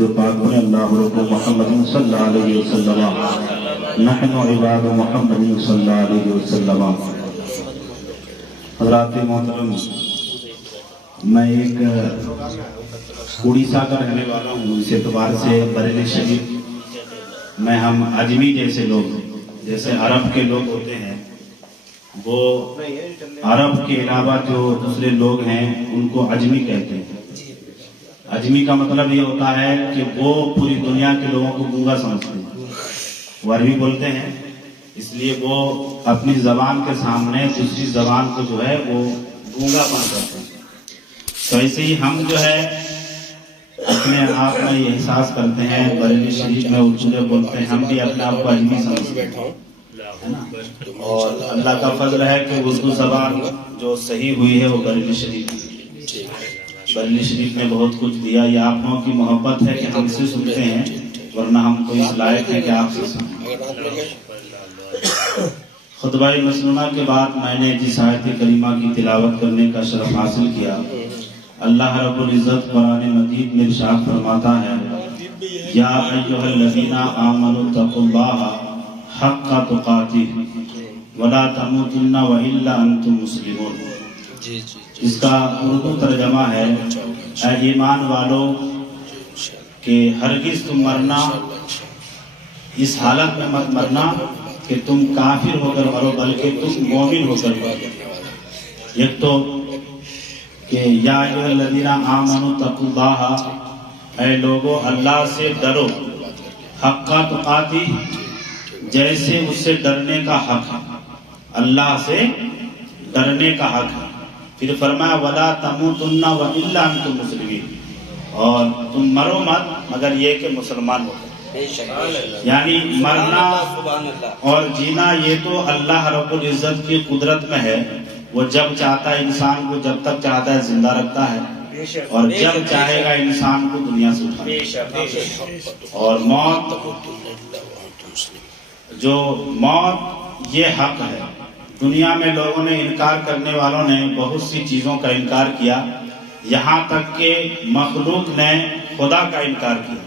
اللہ محمد صلی اللہ علیہ وسلم نحن عباد محمد صلی اللہ علیہ وسلم۔ حضرات محترم، میں ایک اڑیسہ کا رہنے والا ہوں، اس اعتبار سے بریلی شریف میں ہم عجمی جیسے لوگ، جیسے عرب کے لوگ ہوتے ہیں، وہ عرب کے علاوہ جو دوسرے لوگ ہیں ان کو عجمی کہتے ہیں۔ عجمی کا مطلب یہ ہوتا ہے کہ وہ پوری دنیا کے لوگوں کو گونگا سمجھتے ہیں، وہ عربی بولتے ہیں، اس لیے وہ اپنی زبان کے سامنے دوسری زبان کو جو ہے وہ گونگا پن کرتے ہیں۔ تو ایسے ہی ہم جو ہے اپنے آپ میں یہ احساس کرتے ہیں، بریلی شریف میں اردو میں بولتے ہیں، ہم بھی اپنے آپ کو عجمی سمجھتے ہیں، اور اللہ کا فضل ہے کہ اردو زبان جو صحیح ہوئی ہے وہ بریلی شریف بریلی شریف نے بہت کچھ دیا۔ یہ آپ لوگوں کی محبت ہے کہ ہم سے سنتے ہیں، ورنہ ہم کو اس لائق ہے کہ آپ سے سنیں۔ خطبہ مسنونہ کے بعد میں نے جس آیت کریمہ کی تلاوت کرنے کا شرف حاصل کیا، اللہ رب العزت قرآن مجید میں ارشاد فرماتا ہے، یا ایھا الذین آمنوا اتقوا اللہ حق تقاتہ ولا تموتن الا وانتم مسلمون۔ اس کا اردو ترجمہ ہے، اے ایمان والو کہ ہرگز تم مرنا اس حالت میں مت مرنا کہ تم کافر ہو کر مرو، بلکہ تم مومن ہو کر مرو۔ ایک تو کہ یا ایھا الذین آمنوا اتقوا اللہ، اے لوگو اللہ سے ڈرو، حق تقاتہ جیسے اس سے ڈرنے کا حق ہے، اللہ سے ڈرنے کا حق ہے۔ پھر فرمایا وَلَا تَمُوتُنَّ وَإِلَّا أَنْتُمْ مُسْلِمِينَ، اور تم مرو مت مگر یہ کہ مسلمان ہو۔ یعنی مرنا اور جینا یہ تو اللہ رب العزت کی قدرت میں ہے، وہ جب چاہتا ہے انسان کو، جب تک چاہتا ہے زندہ رکھتا ہے، اور جب چاہے گا انسان کو دنیا سے اٹھائے۔ اور موت یہ حق ہے۔ دنیا میں لوگوں نے انکار کرنے والوں نے بہت سی چیزوں کا انکار کیا، یہاں تک کہ مخلوق نے خدا کا انکار کیا،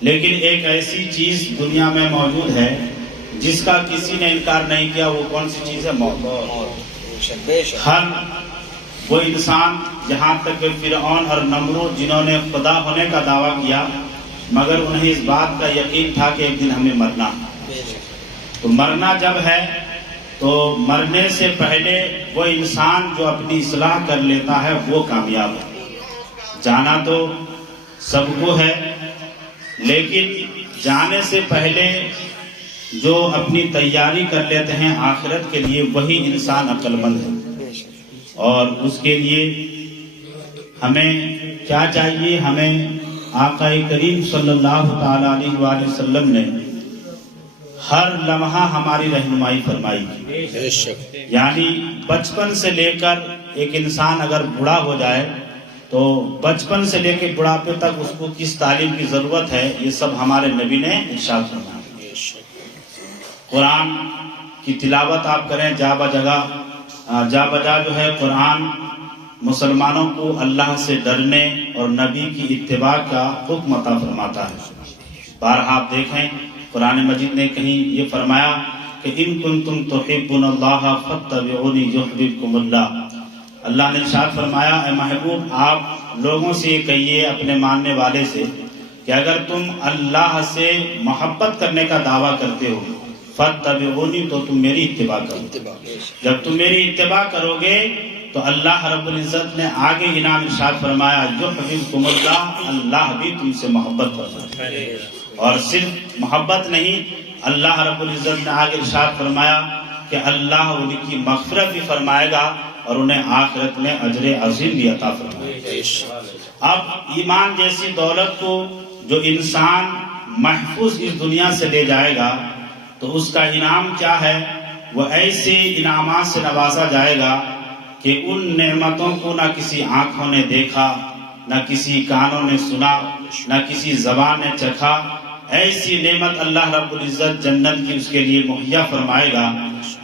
لیکن ایک ایسی چیز دنیا میں موجود ہے جس کا کسی نے انکار نہیں کیا، وہ کون سی چیز ہے؟ موت۔ ہر وہ انسان، جہاں تک کہ فرعون اور نمرود جنہوں نے خدا ہونے کا دعویٰ کیا، مگر انہیں اس بات کا یقین تھا کہ ایک دن ہمیں مرنا ہے۔ تو مرنا جب ہے تو مرنے سے پہلے وہ انسان جو اپنی اصلاح کر لیتا ہے وہ کامیاب ہے۔ جانا تو سب کو ہے، لیکن جانے سے پہلے جو اپنی تیاری کر لیتے ہیں آخرت کے لیے، وہی انسان عقل مند ہے۔ اور اس کے لیے ہمیں کیا چاہیے؟ ہمیں آقا کریم صلی اللہ تعالی علیہ وآلہ وسلم نے ہر لمحہ ہماری رہنمائی فرمائی، یعنی بچپن سے لے کر ایک انسان اگر بوڑھا ہو جائے تو بچپن سے لے کے بڑھاپے تک اس کو کس تعلیم کی ضرورت ہے، یہ سب ہمارے نبی نے ارشاد فرمایا۔ قرآن کی تلاوت آپ کریں، جا بجا جو ہے قرآن مسلمانوں کو اللہ سے ڈرنے اور نبی کی اتباع کا حکم عطا فرماتا ہے۔ بارہا آپ دیکھیں قرآن مجید نے کہیں یہ فرمایا کہ ان کنتم تحبون اللہ فاتبعونی یحببکم اللہ۔ اللہ نے ارشاد فرمایا، اے محبوب آپ لوگوں سے یہ کہیے، اپنے ماننے والے سے، کہ اگر تم اللہ سے محبت کرنے کا دعویٰ کرتے ہو، فاتبعونی، تو تم میری اتباع کرو۔ جب تم میری اتباع کرو گے تو اللہ رب العزت نے آگے انعام ارشاد فرمایا، یحببکم اللہ، اللہ بھی تم سے محبت کرتا ہے۔ اور صرف محبت نہیں، اللہ رب العزت نے آگے ارشاد فرمایا کہ اللہ ان کی مغفرت بھی فرمائے گا اور انہیں آخرت میں اجر عظیم بھی عطا فرمائے گا۔ اب ایمان جیسی دولت کو جو انسان محفوظ اس دنیا سے لے جائے گا تو اس کا انعام کیا ہے؟ وہ ایسے انعامات سے نوازا جائے گا کہ ان نعمتوں کو نہ کسی آنکھوں نے دیکھا، نہ کسی کانوں نے سنا، نہ کسی زبان نے چکھا۔ ایسی نعمت اللہ رب العزت جنت کی اس کے لیے مہیا فرمائے گا،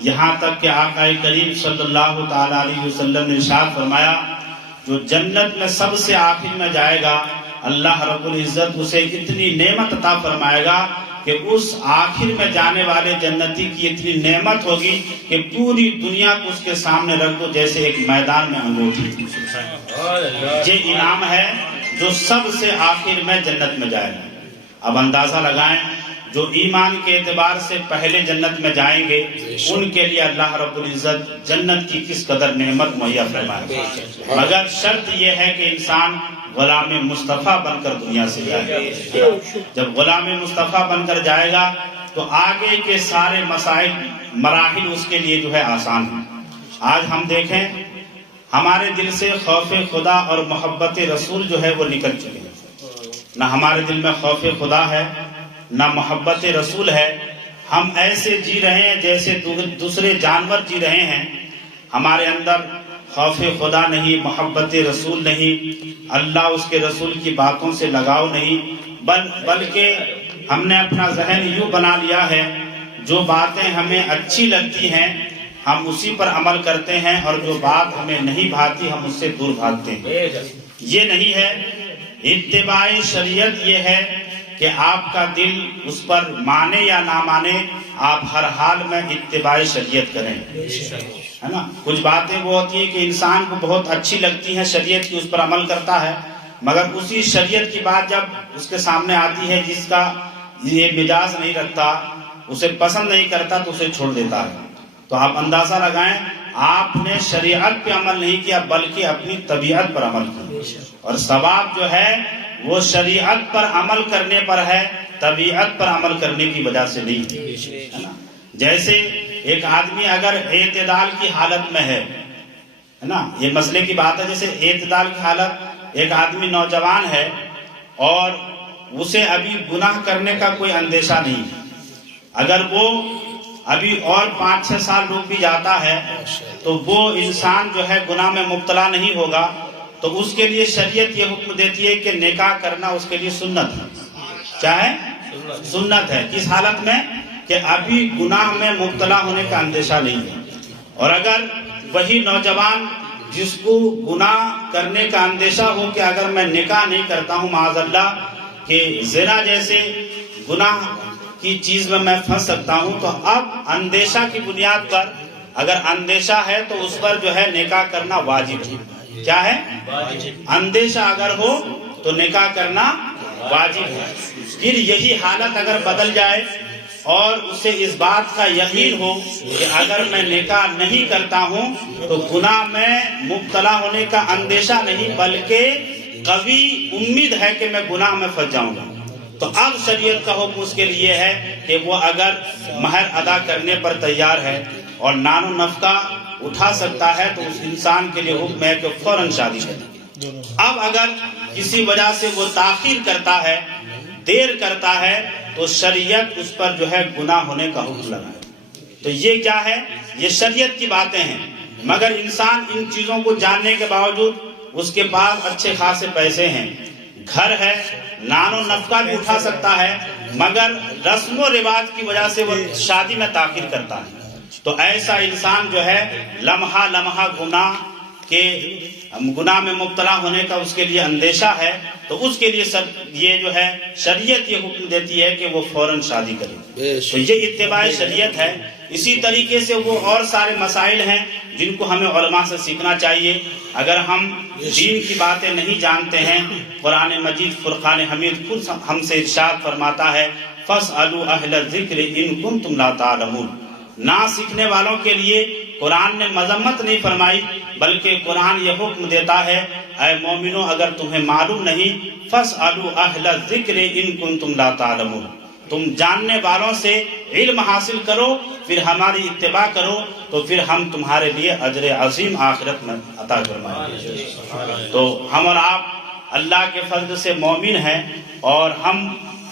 یہاں تک کہ آقا کریم صلی اللہ تعالی علیہ وسلم نے ارشاد فرمایا، جو جنت میں سب سے آخر میں جائے گا اللہ رب العزت اسے اتنی نعمت عطا فرمائے گا کہ اس آخر میں جانے والے جنتی کی اتنی نعمت ہوگی کہ پوری دنیا کو اس کے سامنے رکھ دو جیسے ایک میدان میں انگوٹھی. یہ انعام ہے جو سب سے آخر میں جنت میں جائے گا. اب اندازہ لگائیں جو ایمان کے اعتبار سے پہلے جنت میں جائیں گے ان کے لیے اللہ رب العزت جنت کی کس قدر نعمت مہیا فرمائے گا. مگر شرط یہ ہے کہ انسان غلام مصطفیٰ بن کر دنیا سے جائے. جب غلام مصطفیٰ بن کر جائے گا تو آگے کے سارے مسائل مراحل اس کے لیے جو ہے آسان ہیں. آج ہم دیکھیں ہمارے دل سے خوف خدا اور محبت رسول جو ہے وہ نکل چکے ہیں. نہ ہمارے دل میں خوف خدا ہے نہ محبت رسول ہے. ہم ایسے جی رہے ہیں جیسے دوسرے جانور جی رہے ہیں. ہمارے اندر خوف خدا نہیں، محبت رسول نہیں، اللہ اس کے رسول کی باتوں سے لگاؤ نہیں، بلکہ ہم نے اپنا ذہن یوں بنا لیا ہے جو باتیں ہمیں اچھی لگتی ہیں ہم اسی پر عمل کرتے ہیں اور جو بات ہمیں نہیں بھاتی ہم اس سے دور بھاگتے ہیں. یہ نہیں ہے. اتباع شریعت یہ ہے کہ آپ کا دل اس پر مانے یا نہ مانے آپ ہر حال میں اتباع شریعت کریں. ہے نا؟ کچھ باتیں وہ ہوتی ہیں کہ انسان کو بہت اچھی لگتی ہیں شریعت کی، اس پر عمل کرتا ہے، مگر اسی شریعت کی بات جب اس کے سامنے آتی ہے جس کا یہ مزاج نہیں رکھتا، اسے پسند نہیں کرتا تو اسے چھوڑ دیتا ہے. تو آپ اندازہ لگائیں آپ نے شریعت پہ عمل نہیں کیا بلکہ اپنی طبیعت پر عمل کیا، اور ثواب جو ہے وہ شریعت پر عمل کرنے پر ہے، طبیعت پر عمل کرنے کی وجہ سے نہیں. جیسے ایک آدمی اگر اعتدال کی حالت میں ہے نا، یہ مسئلے کی بات ہے، جیسے اعتدال کی حالت، ایک آدمی نوجوان ہے اور اسے ابھی گناہ کرنے کا کوئی اندیشہ نہیں. اگر وہ ابھی اور 5-6 سال رک بھی جاتا ہے تو وہ انسان جو ہے گناہ میں مبتلا نہیں ہوگا. تو اس کے لیے شریعت یہ حکم دیتی ہے کہ نکاح کرنا اس کے لیے سنت ہے. چاہے سنت ہے کس حالت میں؟ کہ ابھی گناہ میں مبتلا ہونے کا اندیشہ نہیں ہے. اور اگر وہی نوجوان جس کو گناہ کرنے کا اندیشہ ہو کہ اگر میں نکاح نہیں کرتا ہوں معاذ اللہ کہ زنا جیسے گناہ کی چیز میں پھنس سکتا ہوں، تو اب اندیشہ کی بنیاد پر اگر اندیشہ ہے تو اس پر جو ہے نکاح کرنا واجب ہے. کیا ہے؟ اندیشہ اگر ہو تو نکاح کرنا واجب ہے. پھر یہی حالت اگر بدل جائے اور اسے اس بات کا یقین ہو کہ اگر میں نکاح نہیں کرتا ہوں تو گناہ میں مبتلا ہونے کا اندیشہ نہیں بلکہ قوی امید ہے کہ میں گناہ میں پھنس جاؤں گا، تو اب شریعت کا حکم اس کے لیے ہے کہ وہ اگر مہر ادا کرنے پر تیار ہے اور نان و نفقہ اٹھا سکتا ہے تو اس انسان کے لیے حکم ہے کہ فوراً شادی کرے. اب اگر کسی وجہ سے وہ تاخیر کرتا ہے، دیر کرتا ہے، تو شریعت اس پر جو ہے گناہ ہونے کا حکم لگائے. تو یہ کیا ہے؟ یہ شریعت کی باتیں ہیں. مگر انسان ان چیزوں کو جاننے کے باوجود اس کے پاس اچھے خاصے پیسے ہیں، گھر ہے، نان و نفقہ بھی اٹھا سکتا ہے، مگر رسم و رواج کی وجہ سے وہ شادی میں تاخیر کرتا ہے. تو ایسا انسان جو ہے لمحہ لمحہ گناہ میں مبتلا ہونے کا اس کے لیے اندیشہ ہے، تو اس کے لیے یہ جو ہے شریعت یہ حکم دیتی ہے کہ وہ فوراً شادی کرے. تو یہ اتباع شریعت ہے. اسی طریقے سے وہ اور سارے مسائل ہیں جن کو ہمیں علماء سے سیکھنا چاہیے. اگر ہم دین کی باتیں نہیں جانتے ہیں، قرآن مجید فرقان حمید خود ہم سے ارشاد فرماتا ہے فَاسْأَلُوا أَهْلَ الذِّكْرِ إِن كُنتُمْ لَا تَعْلَمُونَ. نہ سیکھنے والوں کے لیے قرآن نے مذمت نہیں فرمائی بلکہ قرآن یہ حکم دیتا ہے اے مومنو اگر تمہیں معلوم نہیں فَاسْأَلُوا أَهْلَ الذِّكْرِ إِن كُنتُمْ لَا تَعْلَمُونَ. تم جاننے والوں سے علم حاصل کرو، پھر ہماری اتباع کرو، تو پھر ہم تمہارے لیے اجر عظیم آخرت میں عطا فرمائیں گے. تو ہم اور آپ اللہ کے فضل سے مومن ہیں، اور ہم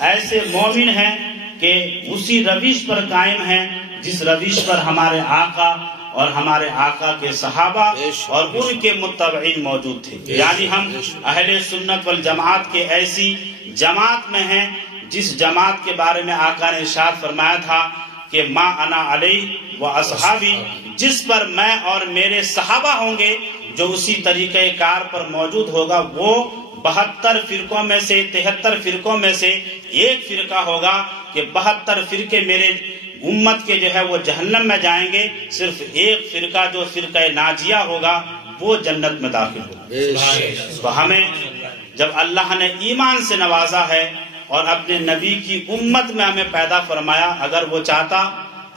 ایسے مومن ہیں کہ اسی روش پر قائم ہیں جس روش پر ہمارے آقا اور ہمارے آقا کے صحابہ اور ان کے متبعین موجود تھے. یعنی ہم اہل سنت والجماعت کے ایسی جماعت میں ہیں جس جماعت کے بارے میں آقا نے ارشاد فرمایا تھا کہ ما انا علی و اصحابی، جس پر میں اور میرے صحابہ ہوں گے، جو اسی طریقہ کار پر موجود ہوگا وہ 72 فرقوں میں سے 73 فرقوں میں سے ایک فرقہ ہوگا کہ 72 فرقے میرے امت کے جو ہے وہ جہنم میں جائیں گے، صرف ایک فرقہ جو فرقہ ناجیہ ہوگا وہ جنت میں داخل ہوگا۔ تو ہمیں جب اللہ نے ایمان سے نوازا ہے اور اپنے نبی کی امت میں ہمیں پیدا فرمایا، اگر وہ چاہتا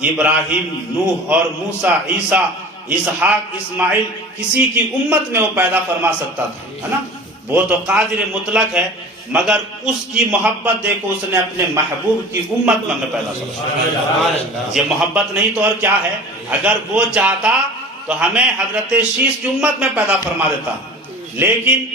ابراہیم، نوح اور موسیٰ، عیسیٰ، اسحاق، اسماعیل کسی کی امت میں وہ پیدا فرما سکتا تھا، ہے نا؟ وہ تو قادر مطلق ہے، مگر اس کی محبت دیکھو، اس نے اپنے محبوب کی امت میں ہمیں پیدا فرمایا۔ یہ محبت نہیں تو اور کیا ہے؟ اگر وہ چاہتا تو ہمیں حضرت شیش کی امت میں پیدا فرما دیتا، لیکن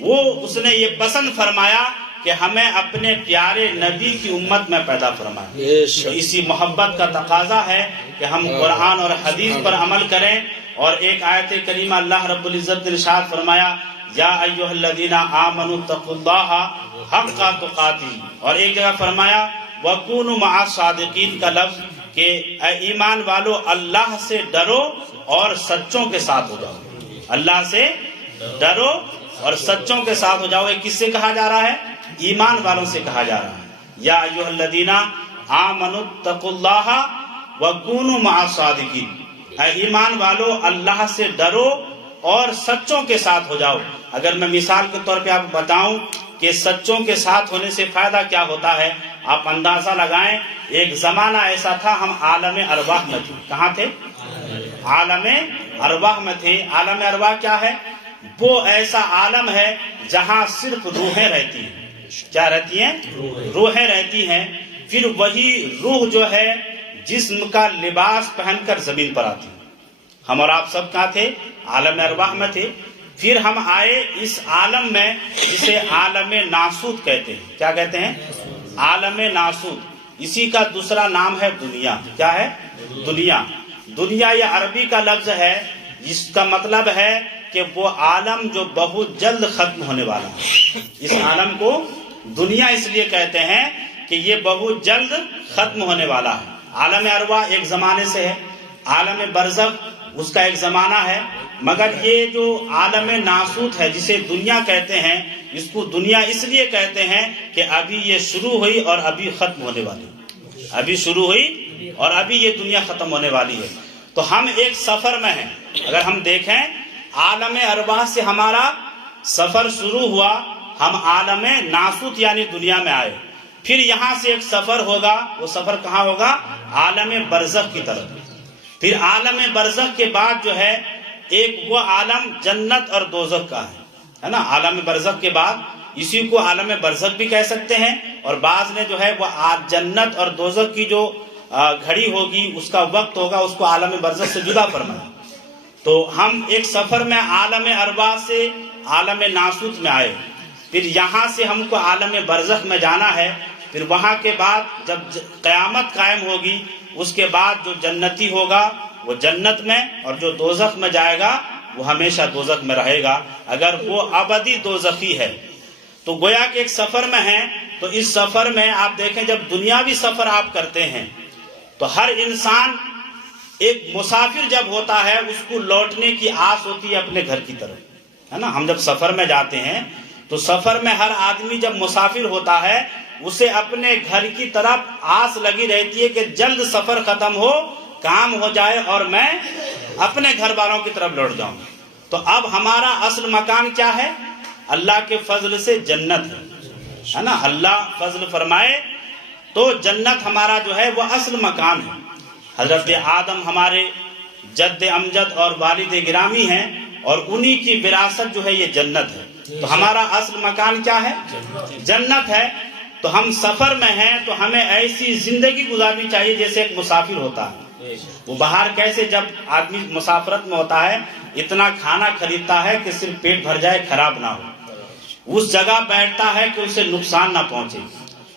وہ اس نے یہ پسند فرمایا کہ ہمیں اپنے پیارے نبی کی امت میں پیدا فرمائے۔ تو اسی محبت کا تقاضا ہے کہ ہم قرآن اور حدیث پر عمل کریں۔ اور ایک آیت کریمہ اللہ رب العزت نے ارشاد فرمایا، یا ایھا الذین آمنوا اتقوا اللہ حق تقاتہ، اور ایک جگہ فرمایا وکونوا مع الصادقین کا لفظ کہ اے ایمان والو اللہ سے ڈرو اور سچوں کے ساتھ ہو جاؤ۔ اللہ سے ڈرو اور سچوں کے ساتھ ہو جاؤ۔ یہ کس سے کہا جا رہا ہے؟ ایمان والوں سے کہا جا رہا ہے۔ یا ایھا الذین آمنوا اتقوا اللہ وکونوا مع الصادقین، اے ایمان والو اللہ سے ڈرو اور سچوں کے ساتھ ہو جاؤ۔ اگر میں مثال کے طور پہ آپ بتاؤں کہ سچوں کے ساتھ ہونے سے فائدہ کیا ہوتا ہے، آپ اندازہ لگائیں۔ ایک زمانہ ایسا تھا ہم عالم ارواح میں تھے۔ کہاں تھے؟ عالم ارواح میں تھے۔ عالم ارواح کیا ہے؟ وہ ایسا عالم ہے جہاں صرف روحیں رہتی ہیں۔ کیا رہتی ہیں؟ روحیں رہتی ہیں۔ پھر وہی روح جو ہے جسم کا لباس پہن کر زمین پر آتی ہے۔ ہم اور آپ سب کہاں تھے؟ عالم ارواح میں تھے۔ پھر ہم آئے اس عالم میں جسے عالم ناسوت کہتے ہیں۔ کیا کہتے ہیں؟ عالم ناسوت۔ اسی کا دوسرا نام ہے دنیا۔ کیا ہے؟ دنیا۔ دنیا یہ عربی کا لفظ ہے، جس کا مطلب ہے کہ وہ عالم جو بہت جلد ختم ہونے والا ہے۔ اس عالم کو دنیا اس لیے کہتے ہیں کہ یہ بہت جلد ختم ہونے والا ہے۔ عالم ارواح ایک زمانے سے ہے، عالم برزخ اس کا ایک زمانہ ہے، مگر یہ جو عالم ناسوت ہے جسے دنیا کہتے ہیں، اس کو دنیا اس لیے کہتے ہیں کہ ابھی یہ شروع ہوئی اور ابھی ختم ہونے والی ہے۔ ابھی شروع ہوئی اور ابھی یہ دنیا ختم ہونے والی ہے۔ تو ہم ایک سفر میں ہیں۔ اگر ہم دیکھیں عالم ارواح سے ہمارا سفر شروع ہوا، ہم عالم ناسوت یعنی دنیا میں آئے، پھر یہاں سے ایک سفر ہوگا۔ وہ سفر کہاں ہوگا؟ عالم برزخ کی طرف۔ پھر عالم برزخ کے بعد جو ہے ایک وہ عالم جنت اور دوزخ کا ہے نا؟ عالم برزخ کے بعد اسی کو عالم برزخ بھی کہہ سکتے ہیں، اور بعض نے جو ہے وہ جنت اور دوزخ کی جو گھڑی ہوگی، اس کا وقت ہوگا، اس کو عالم برزخ سے جدا فرمایا۔ تو ہم ایک سفر میں عالم ارواح سے عالم ناسوت میں آئے، پھر یہاں سے ہم کو عالم برزخ میں جانا ہے۔ پھر وہاں کے بعد جب قیامت قائم ہوگی، اس کے بعد جو جنتی ہوگا وہ جنت میں، اور جو دوزخ میں جائے گا وہ ہمیشہ دوزخ میں رہے گا، اگر وہ ابدی دوزخی ہے۔ تو گویا کہ ایک سفر میں ہیں۔ تو اس سفر میں آپ دیکھیں، جب دنیاوی سفر آپ کرتے ہیں تو ہر انسان ایک مسافر جب ہوتا ہے، اس کو لوٹنے کی آس ہوتی ہے اپنے گھر کی طرف، ہے نا؟ ہم جب سفر میں جاتے ہیں تو سفر میں ہر آدمی جب مسافر ہوتا ہے، اسے اپنے گھر کی طرف آس لگی رہتی ہے کہ جلد سفر ختم ہو، کام ہو جائے اور میں اپنے گھر والوں کی طرف لوٹ جاؤں۔ تو اب ہمارا اصل مکان کیا ہے؟ اللہ کے فضل سے جنت ہے نا؟ اللہ فضل فرمائے تو جنت ہمارا جو ہے وہ اصل مکان ہے۔ حضرت آدم ہمارے جد امجد اور والد گرامی ہیں، اور انہی کی وراثت جو ہے یہ جنت ہے۔ تو ہمارا اصل مکان کیا ہے؟ جنت ہے۔ تو ہم سفر میں ہیں تو ہمیں ایسی زندگی گزارنی چاہیے جیسے ایک مسافر ہوتا ہے۔ وہ باہر کیسے جب آدمی مسافرت میں ہوتا ہے، اتنا کھانا خریدتا ہے کہ صرف پیٹ بھر جائے، خراب نہ ہو، اس جگہ بیٹھتا ہے کہ اسے نقصان نہ پہنچے۔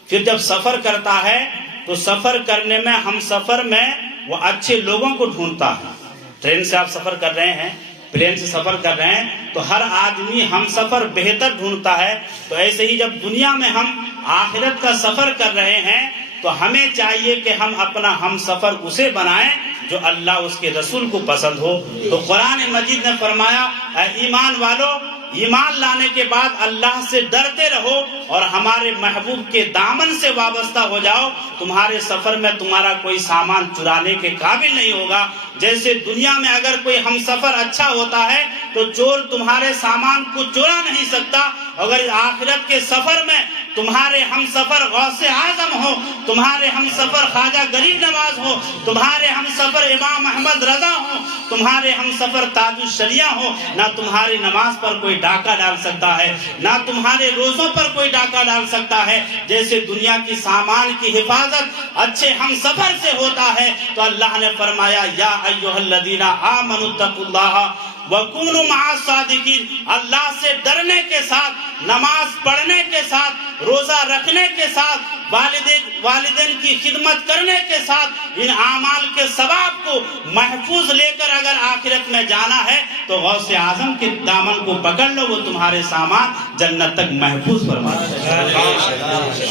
پھر جب سفر کرتا ہے تو سفر کرنے میں ہم سفر میں وہ اچھے لوگوں کو ڈھونڈتا ہے۔ ٹرین سے آپ سفر کر رہے ہیں، پلین سے سفر کر رہے ہیں، تو ہر آدمی ہم سفر بہتر ڈھونڈتا ہے۔ تو ایسے ہی جب دنیا میں ہم آخرت کا سفر کر رہے ہیں تو ہمیں چاہیے کہ ہم اپنا ہم سفر اسے بنائیں جو اللہ اس کے رسول کو پسند ہو۔ تو قرآن مجید نے فرمایا، اے ایمان والو ایمان لانے کے بعد اللہ سے ڈرتے رہو اور ہمارے محبوب کے دامن سے وابستہ ہو جاؤ. تمہارے سفر میں تمہارا کوئی سامان چرانے کے قابل نہیں ہوگا. جیسے دنیا میں اگر کوئی ہم سفر اچھا ہوتا ہے تو چور تمہارے سامان کو چرا نہیں سکتا. اگر آخرت کے سفر میں تمہارے ہم سفر غوث اعظم ہو, تمہارے ہم سفر خواجہ غریب نواز ہو, تمہارے ہم سفر امام احمد رضا ہو, تمہارے ہم سفر تاج الشریعہ ہو, نہ تمہاری نماز پر کوئی ڈاکہ ڈال سکتا ہے, نہ تمہارے روزوں پر کوئی ڈاکہ ڈال سکتا ہے. جیسے دنیا کی سامان کی حفاظت اچھے ہم سفر سے ہوتا ہے, تو اللہ نے فرمایا یا ایھا الذین آمنوا اتقوا اللہ وَكُونُوا مَعَ الصَّادِقِينَ. اللہ سے ڈرنے کے ساتھ, نماز پڑھنے کے ساتھ, روزہ رکھنے کے ساتھ, والدین کی خدمت کرنے کے ساتھ, ان اعمال کے ثواب کو محفوظ لے کر اگر آخرت میں جانا ہے تو غوث اعظم کے دامن کو پکڑ لو, وہ تمہارے سامان جنت تک محفوظ فرما دے.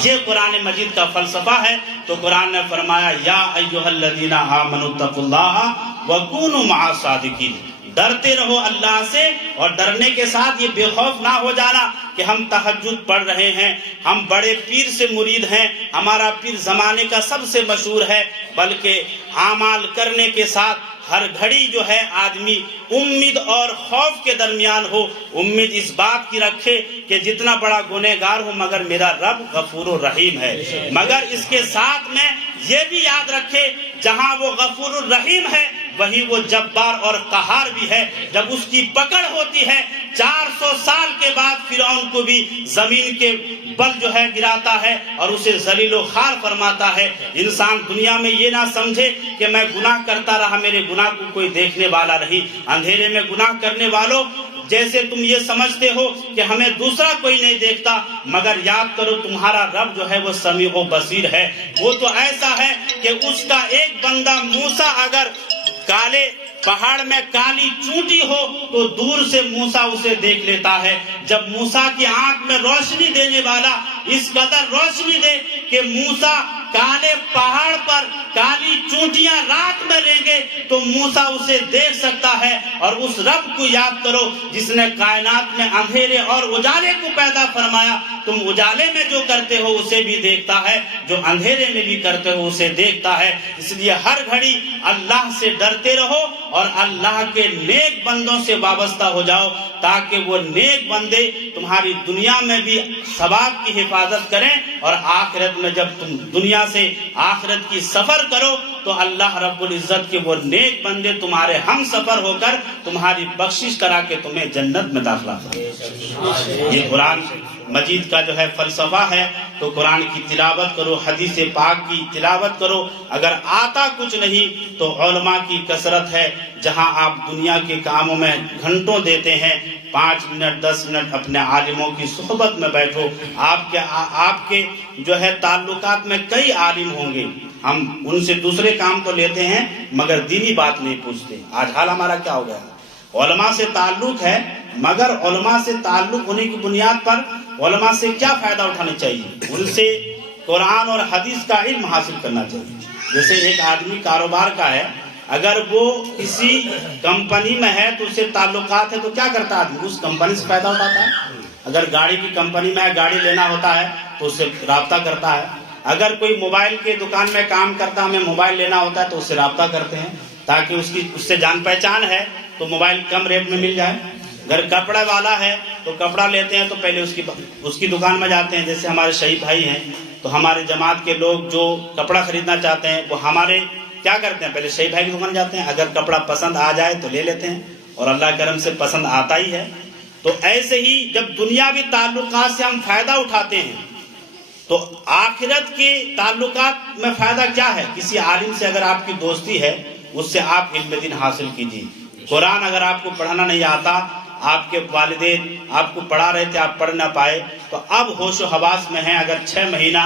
یہ قرآن مجید کا فلسفہ ہے. تو قرآن نے فرمایا یا ایھا الذین آمنوا اتقوا اللہ وَكُونُوا مَعَ الصَّادِقِينَ. ڈرتے رہو اللہ سے, اور ڈرنے کے ساتھ یہ بے خوف نہ ہو جانا کہ ہم تہجد پڑھ رہے ہیں, ہم بڑے پیر سے مرید ہیں, ہمارا پیر زمانے کا سب سے مشہور ہے, بلکہ اعمال کرنے کے ساتھ ہر گھڑی جو ہے آدمی امید اور خوف کے درمیان ہو. امید اس بات کی رکھے کہ جتنا بڑا گنہگار ہوں مگر میرا رب غفور الرحیم ہے, مگر اس کے ساتھ میں یہ بھی یاد رکھے جہاں وہ غفور الرحیم ہے وہی وہ جبار اور قہار بھی ہے. جب اس کی پکڑ ہوتی ہے 400 سال کے بعد فرعون کو بھی زمین کے بل جو ہے گراتا ہے اور اسے ذلیل و خوار فرماتا ہے. انسان دنیا میں یہ نہ سمجھے کہ میں گناہ کرتا رہا, میرے گناہ کو کوئی دیکھنے والا نہیں. اندھیرے میں گناہ کرنے والوں, جیسے تم یہ سمجھتے ہو کہ ہمیں دوسرا کوئی نہیں دیکھتا, مگر یاد کرو تمہارا رب جو ہے وہ سمیع و بصیر ہے. وہ تو ایسا ہے کہ اس کا ایک بندہ موسیٰ اگر کالے پہاڑ میں کالی چونٹی ہو تو دور سے موسیٰ اسے دیکھ لیتا ہے. جب موسیٰ کی آنکھ میں روشنی دینے والا اس قدر روشنی دے کہ موسیٰ کالے پہاڑ پر کالی چونٹیاں رات میں رہیں تو موسیٰ اسے دیکھ سکتا ہے. اور اس رب کو یاد کرو جس نے کائنات میں اندھیرے اور اجالے کو پیدا فرمایا. تم اجالے میں جو کرتے ہو اسے بھی دیکھتا ہے, جو اندھیرے میں بھی کرتے ہو اسے دیکھتا ہے. اس لیے ہر گھڑی اللہ سے ڈرتے رہو اور اللہ کے نیک بندوں سے وابستہ ہو جاؤ, تاکہ وہ نیک بندے تمہاری دنیا میں بھی ثواب کی حفاظت کریں, اور آخرت میں جب تم دنیا سے آخرت کی سفر کرو تو اللہ رب العزت کے وہ نیک بندے تمہارے ہم سفر ہو کر تمہاری بخشش کرا کے تمہیں جنت میں داخلہ کریں. یہ قرآن مجید کا جو ہے فلسفہ ہے. تو قرآن کی تلاوت کرو, حدیث پاک کی تلاوت کرو. اگر آتا کچھ نہیں تو علماء کی کثرت ہے. جہاں آپ دنیا کے کاموں میں گھنٹوں دیتے ہیں, 5 منٹ 10 منٹ اپنے عالموں کی صحبت میں بیٹھو. آپ کے جو ہے تعلقات میں کئی عالم ہوں گے, ہم ان سے دوسرے کام تو لیتے ہیں مگر دینی بات نہیں پوچھتے. آج حال ہمارا کیا ہو گیا, علماء سے تعلق ہے مگر علماء سے تعلق ہونے کی بنیاد پر علماء سے کیا فائدہ اٹھانا چاہیے, ان سے قرآن اور حدیث کا علم حاصل کرنا چاہیے. جیسے ایک آدمی کاروبار کا ہے, اگر وہ کسی کمپنی میں ہے تو اس سے تعلقات ہے تو کیا کرتا ہے آدمی, اس کمپنی سے فائدہ اٹھاتا ہے. اگر گاڑی کی کمپنی میں گاڑی لینا ہوتا ہے تو اس سے رابطہ کرتا ہے. اگر کوئی موبائل کے دکان میں کام کرتا ہے, ہمیں موبائل لینا ہوتا ہے تو اس سے رابطہ کرتے ہیں تاکہ اس سے جان پہچان ہے تو موبائل کم ریٹ میں مل جائے. اگر کپڑا والا ہے تو کپڑا لیتے ہیں تو پہلے اس کی دکان میں جاتے ہیں. جیسے ہمارے شہید بھائی ہیں تو ہمارے جماعت کے لوگ جو کپڑا خریدنا چاہتے ہیں وہ ہمارے کیا کرتے ہیں, پہلے شہید بھائی کی دکان جاتے ہیں, اگر کپڑا پسند آ جائے تو لے لیتے ہیں, اور اللہ کرم سے پسند آتا ہی ہے. تو ایسے ہی جب دنیاوی تعلقات سے ہم فائدہ اٹھاتے ہیں تو آخرت کے تعلقات میں فائدہ کیا ہے. کسی عالم سے اگر آپ کی دوستی ہے اس سے آپ علم دین حاصل کیجیے. قرآن اگر آپ کو پڑھنا نہیں آتا, آپ کے والدین آپ کو پڑھا رہے تھے, آپ پڑھ نہ پائے, تو اب ہوش و حواس میں ہیں, اگر 6 مہینہ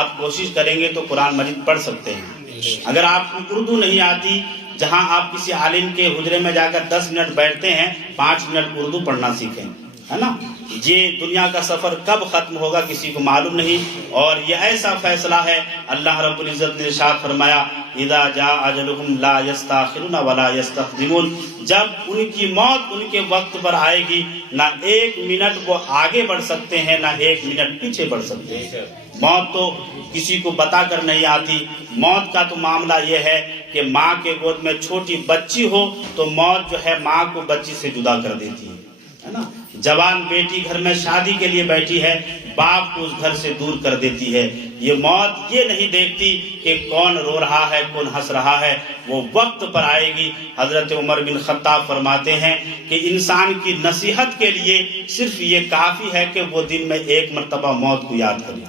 آپ کوشش کریں گے تو قرآن مجید پڑھ سکتے ہیں. اگر آپ کو اردو نہیں آتی, جہاں آپ کسی عالم کے حجرے میں جا کر 10 منٹ بیٹھتے ہیں, 5 منٹ اردو پڑھنا سیکھیں. ہے نا. یہ دنیا کا سفر کب ختم ہوگا کسی کو معلوم نہیں, اور یہ ایسا فیصلہ ہے. اللہ رب العزت نے ارشاد فرمایا اذا جاء اجلهم لا يستاخرون ولا يستقدمون, جب ان کی موت ان کے وقت پر آئے گی نہ ایک منٹ وہ آگے بڑھ سکتے ہیں نہ ایک منٹ پیچھے بڑھ سکتے ہیں. موت تو کسی کو بتا کر نہیں آتی. موت کا تو معاملہ یہ ہے کہ ماں کے گود میں چھوٹی بچی ہو تو موت جو ہے ماں کو بچی سے جدا کر دیتی ہے نا. جوان بیٹی گھر میں شادی کے لیے بیٹھی ہے, باپ کو اس گھر سے دور کر دیتی ہے. یہ موت یہ نہیں دیکھتی کہ کون رو رہا ہے کون ہنس رہا ہے, وہ وقت پر آئے گی. حضرت عمر بن خطاب فرماتے ہیں کہ انسان کی نصیحت کے لیے صرف یہ کافی ہے کہ وہ دن میں ایک مرتبہ موت کو یاد کرے.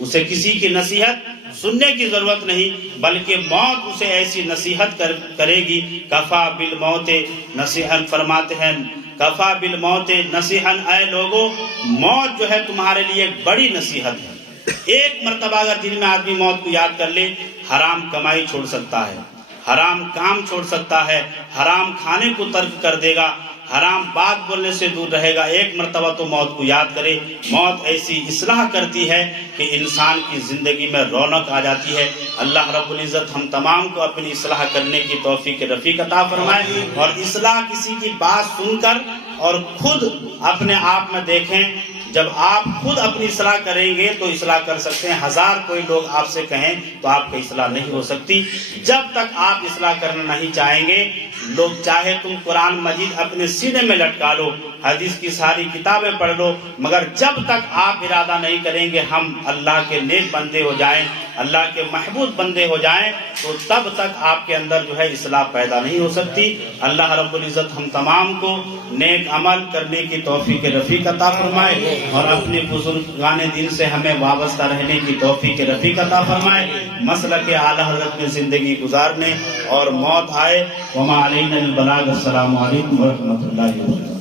اسے کسی کی نصیحت سننے کی ضرورت نہیں, بلکہ موت اسے ایسی نصیحت کرے گی. کفا بالموت نصیحا, فرماتے ہیں کفا بالموت نصیحا, اے لوگو موت جو ہے تمہارے لیے ایک بڑی نصیحت ہے. ایک مرتبہ اگر دن میں آدمی موت کو یاد کر لے, حرام کمائی چھوڑ سکتا ہے, حرام کام چھوڑ سکتا ہے, حرام کھانے کو ترک کر دے گا, حرام بات بولنے سے دور رہے گا. ایک مرتبہ تو موت کو یاد کرے. موت ایسی اصلاح کرتی ہے کہ انسان کی زندگی میں رونق آ جاتی ہے. اللہ رب العزت ہم تمام کو اپنی اصلاح کرنے کی توفیق رفیق عطا فرمائے, اور اصلاح کسی کی بات سن کر اور خود اپنے آپ میں دیکھیں. جب آپ خود اپنی اصلاح کریں گے تو اصلاح کر سکتے ہیں. ہزار کوئی لوگ آپ سے کہیں تو آپ کی اصلاح نہیں ہو سکتی. جب تک آپ اصلاح کرنا نہیں چاہیں گے, لوگ چاہے تم قرآن مجید اپنے سینے میں لٹکا لو, حدیث کی ساری کتابیں پڑھ لو, مگر جب تک آپ ارادہ نہیں کریں گے ہم اللہ کے نیک بندے ہو جائیں, اللہ کے محبوب بندے ہو جائیں, تو تب تک آپ کے اندر جو ہے اصلاح پیدا نہیں ہو سکتی. اللہ رب العزت ہم تمام کو نیک عمل کرنے کی توفیق رفیق عطا فرمائے, اور اپنے بزرگان دین سے ہمیں وابستہ رہنے کی توفیق رفیق عطا فرمائے. مسلک اعلیٰ حضرت میں زندگی گزارنے اور موت آئے. وما علینا البلاغ. السلام علیکم ورحمۃ اللہ وبرکاتہ.